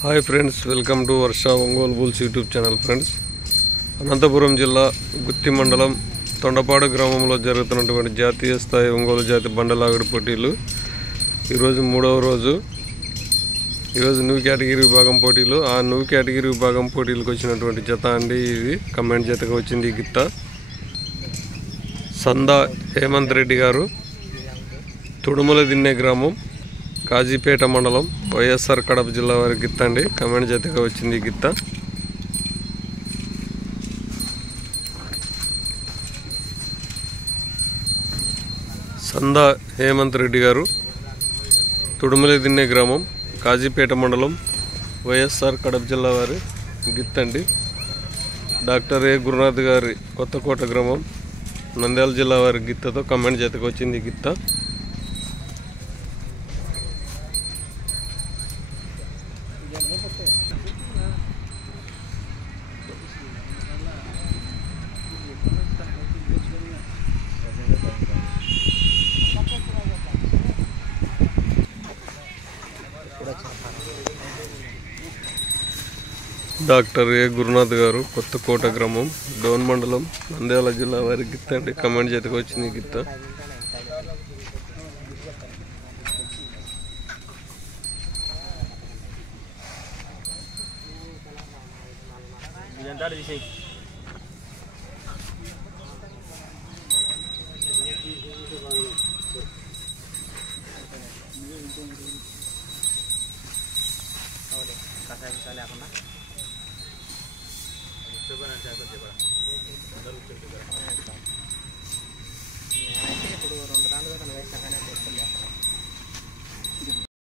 Hi friends, welcome to Varsha Ongole Bulls YouTube channel. Friends, Anantapuram జిల్లా గుత్తి మండలం తొండపాడు గ్రామంలో జరుగుతున్నటువంటి జాతీయ స్థాయి ఒంగోలు జాతి బండలాగుడు పోటీలు ఈరోజు 3వ రోజు. ఈరోజు న్యూ కేటగిరీ విభాగం పోటీలు. ఆ న్యూ కేటగిరీ విభాగం పోటీలకు వచ్చినటువంటి జత అండి ఇది. కమెంట్ జతగా వచ్చింది ఈ గిత్త. సందా హేమంత్ రెడ్డి గారు, తుడుమల దిన్నె గ్రామం, కాజీపేట మండలం, వైఎస్ఆర్ కడప జిల్లా వారి గిత్త అండి. కమెంట్ జతగా వచ్చింది ఈ గిత్త. సందా హేమంత్ రెడ్డి గారు, తుడుమల దిన్నె గ్రామం, కాజీపేట మండలం, వైఎస్ఆర్ కడప జిల్లా వారి గిత్త అండి. డాక్టర్ ఏ గురునాథ్ గారి కొత్తకోట గ్రామం, నంద్యాల జిల్లా వారి గిత్తతో కమెంట్ జతగా వచ్చింది ఈ గిత్త. డాక్టర్ ఏ గురునాథ్ గారు, కొత్తకోట గ్రామం, డోన్ మండలం, నంద్యాల జిల్లా వారి గిత్త అండి. కమెంట్ జతగా వచ్చింది గిత్త. ఇప్పుడు 2 దాంట్లో వేసాకనే